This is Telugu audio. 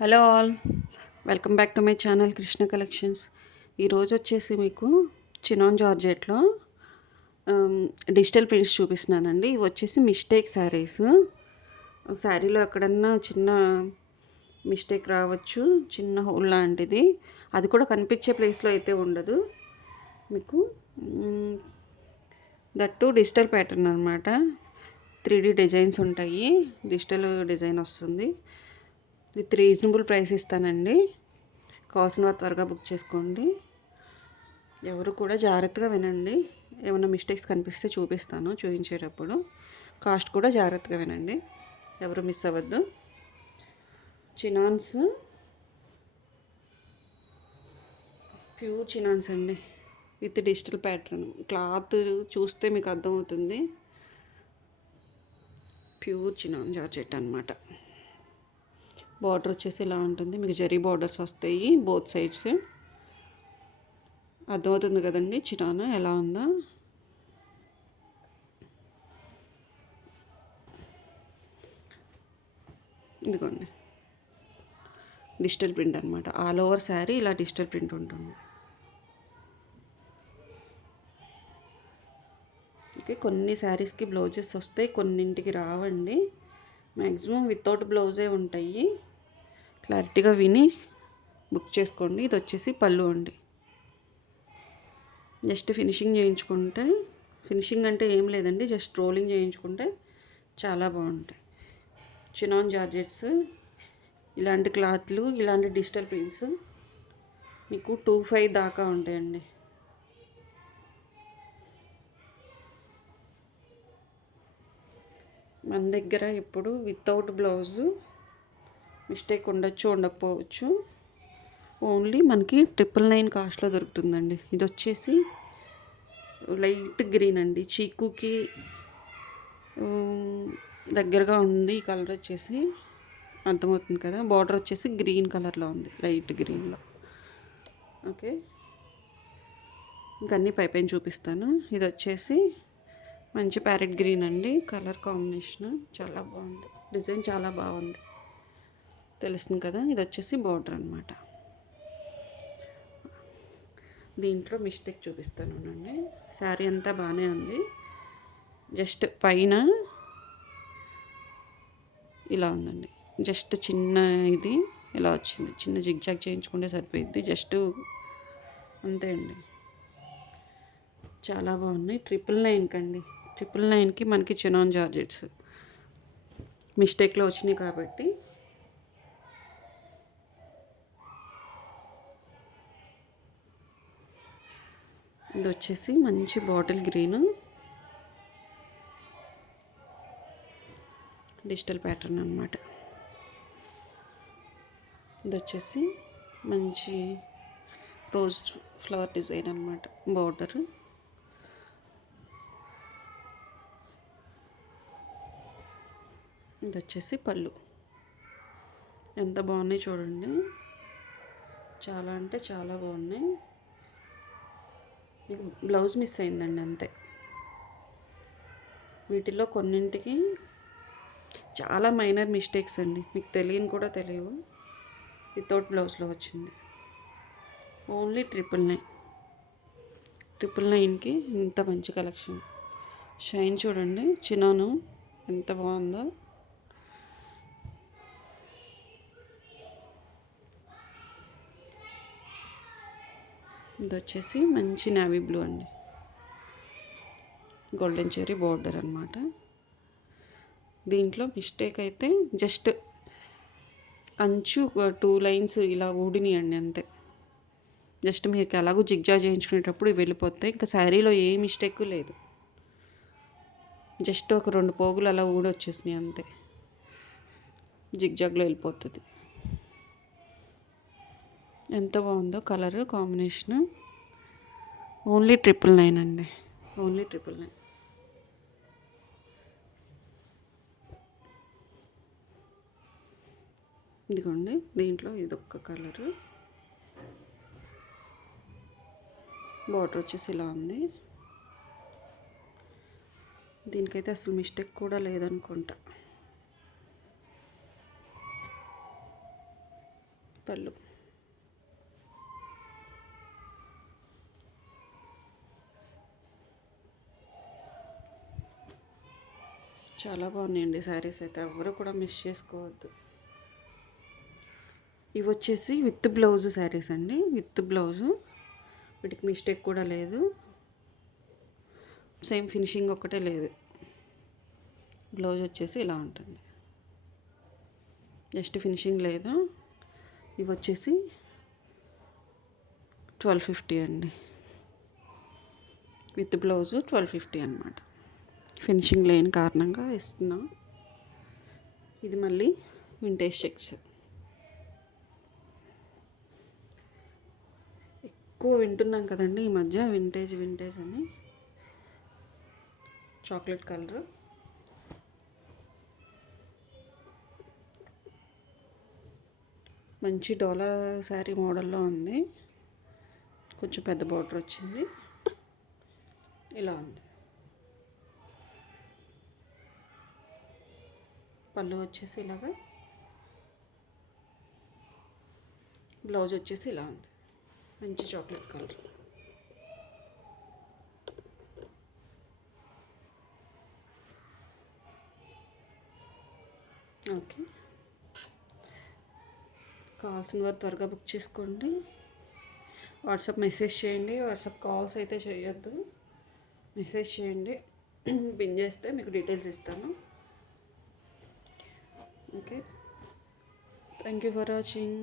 Hello all, welcome back to my channel Krishna collections. ఈరోజు వచ్చేసి మీకు చినాన్ జార్జెట్లో డిజిటల్ ప్రింట్స్ చూపిస్తున్నానండి. ఇవి వచ్చేసి మిస్టేక్ శారీస్. శారీలో ఎక్కడన్నా చిన్న మిస్టేక్ రావచ్చు, చిన్న హోల్ లాంటిది. అది కూడా కనిపించే ప్లేస్లో అయితే ఉండదు మీకు. దట్టు డిజిటల్ ప్యాటర్న్ అనమాట. 3D డిజైన్స్ ఉంటాయి, డిజిటల్ డిజైన్ వస్తుంది. విత్ రీజనబుల్ ప్రైస్ ఇస్తానండి. కావాల్సిన వారు త్వరగా బుక్ చేసుకోండి. ఎవరు కూడా జాగ్రత్తగా వినండి. ఏమైనా మిస్టేక్స్ కనిపిస్తే చూపించేటప్పుడు కాస్ట్ కూడా జాగ్రత్తగా వినండి, ఎవరు మిస్ అవ్వద్దు. చినాన్స్, ప్యూర్ చినాన్స్ అండి, విత్ డిజిటల్ ప్యాటర్న్. క్లాత్ చూస్తే మీకు అర్థమవుతుంది, ప్యూర్ చినాన్ జార్జెట్ అనమాట. బార్డర్ వచ్చేసి ఇలా ఉంటుంది, మీకు జరీ బార్డర్స్ వస్తాయి బోత్ సైడ్స్. అర్థమవుతుంది కదండి చినాన్ ఎలా ఉందో. ఇదిగోండి, డిజిటల్ ప్రింట్ అనమాట. ఆల్ ఓవర్ శారీ ఇలా డిజిటల్ ప్రింట్ ఉంటుంది. ఓకే, కొన్ని శారీస్కి బ్లౌజెస్ వస్తాయి, కొన్నింటికి రావండి. మ్యాక్సిమం వితౌట్ బ్లౌజే ఉంటాయి. క్లారిటీగా విని బుక్ చేసుకోండి. ఇది వచ్చేసి పళ్ళు అండి. జస్ట్ ఫినిషింగ్ చేయించుకుంటే, ఫినిషింగ్ అంటే ఏం లేదండి, జస్ట్ రోలింగ్ చేయించుకుంటే చాలా బాగుంటాయి చినాన్ జార్జెట్స్. ఇలాంటి క్లాత్లు, ఇలాంటి డిజిటల్ ప్రింట్స్ మీకు 25 దాకా ఉంటాయండి. మన దగ్గర ఇప్పుడు వితౌట్ బ్లౌజు మిస్టేక్ ఉండొచ్చు, ఉండకపోవచ్చు. ఓన్లీ మనకి 999 కాస్ట్లో దొరుకుతుందండి. ఇది వచ్చేసి లైట్ గ్రీన్ అండి, చీకుకి దగ్గరగా ఉంది. ఈ కలర్ వచ్చేసి అర్థమవుతుంది కదా. బార్డర్ వచ్చేసి గ్రీన్ కలర్లో ఉంది, లైట్ గ్రీన్లో. ఓకే, ఇంకన్నీ పైపైన చూపిస్తాను. ఇది వచ్చేసి మంచి ప్యారెట్ గ్రీన్ అండి, కలర్ కాంబినేషన్ చాలా బాగుంది, డిజైన్ చాలా బాగుంది, తెలుస్తుంది కదా. ఇది వచ్చేసి బార్డర్ అనమాట. దీంట్లో మిస్టేక్ చూపిస్తాను అండి. శారీ అంతా బాగానే ఉంది, జస్ట్ పైన ఇలా ఉందండి, జస్ట్ చిన్న ఇది ఇలా వచ్చింది, చిన్న జిగ్జాగ్ చేయించుకుంటే సరిపోయింది, జస్ట్ అంతే అండి. చాలా బాగున్నాయి. 999 అండి, 999కి మనకి చినాన్ జార్జెట్స్ మిస్టేక్లో వచ్చినాయి కాబట్టి. ఇది వచ్చేసి మంచి బాటిల్ గ్రీన్ డిజిటల్ ప్యాటర్న్ అనమాట. ఇది వచ్చేసి మంచి రోజ్ ఫ్లవర్ డిజైన్ అనమాట బార్డర్. ఇది వచ్చేసి పళ్ళు. ఎంత బాగున్నాయి చూడండి, చాలా అంటే చాలా బాగున్నాయి. మీకు బ్లౌజ్ మిస్ అయిందండి అంతే. వీటిల్లో కొన్నింటికి చాలా మైనర్ మిస్టేక్స్ అండి, మీకు తెలియని కూడా తెలియవు. వితౌట్ బ్లౌజ్లో వచ్చింది. ఓన్లీ 999కి ఇంత మంచి కలెక్షన్. షైన్ చూడండి, చినాను ఎంత బాగుందో. ఇది వచ్చేసి మంచి నేవీ బ్లూ అండి, గోల్డెన్ చెరీ బార్డర్ అనమాట. దీంట్లో మిస్టేక్ అయితే జస్ట్ అంచు 2 లైన్స్ ఇలా ఊడినాయండి అంతే. జస్ట్ మీకు ఎలాగో జిగ్జాగ్ చేయించుకునేటప్పుడు వెళ్ళిపోతాయి, ఇంకా శారీలో ఏ మిస్టేక్ లేదు. జస్ట్ ఒక 2 పోగులు అలా ఊడొచ్చేసినాయి అంతే, జిగ్జాగ్లో వెళ్ళిపోతుంది. ఎంత బాగుందో కలర్ కాంబినేషన్. ఓన్లీ 999 అండి, ఓన్లీ 999. ఇదిగోండి, దీంట్లో ఇదొక్క కలరు. బార్డర్ వచ్చేసి ఇలా ఉంది. దీనికైతే అసలు మిస్టేక్ కూడా లేదనుకుంటా. పళ్ళు. చాలా బాగున్నాయండి శారీస్ అయితే, ఎవరు కూడా మిస్ చేసుకోవద్దు. ఇవి వచ్చేసి విత్ బ్లౌజ్ శారీస్ అండి, విత్ బ్లౌజు. వీటికి మిస్టేక్ కూడా లేదు, సేమ్ ఫినిషింగ్ ఒక్కటే లేదు. బ్లౌజ్ వచ్చేసి ఇలా ఉంటుంది, జస్ట్ ఫినిషింగ్ లేదు. ఇవి వచ్చేసి 1250 అండి, విత్ బ్లౌజు 1250 అనమాట. ఫినిషింగ్ లేని కారణంగా ఇస్తున్నాం. ఇది మళ్ళీ వింటేజ్ చెక్స్. ఎక్కువ వింటున్నాం కదండి ఈ మధ్య వింటేజ్ వింటేజ్ అని. చాక్లెట్ కలర్, మంచి డోలా శారీ మోడల్లో ఉంది. కొంచెం పెద్ద బార్డర్ వచ్చింది, ఇలా ఉంది. పళ్ళు వచ్చేసి ఇలాగా, బ్లౌజ్ వచ్చేసి ఇలా ఉంది, మంచి చాక్లెట్ కలర్. ఓకే, కావాల్సిన వారు త్వరగా బుక్ చేసుకోండి. వాట్సాప్ మెసేజ్ చేయండి, వాట్సాప్ కాల్స్ అయితే చేయొద్దు, మెసేజ్ చేయండి. పిన్ చేస్తే మీకు డీటెయిల్స్ ఇస్తాను. Okay, thank you for watching.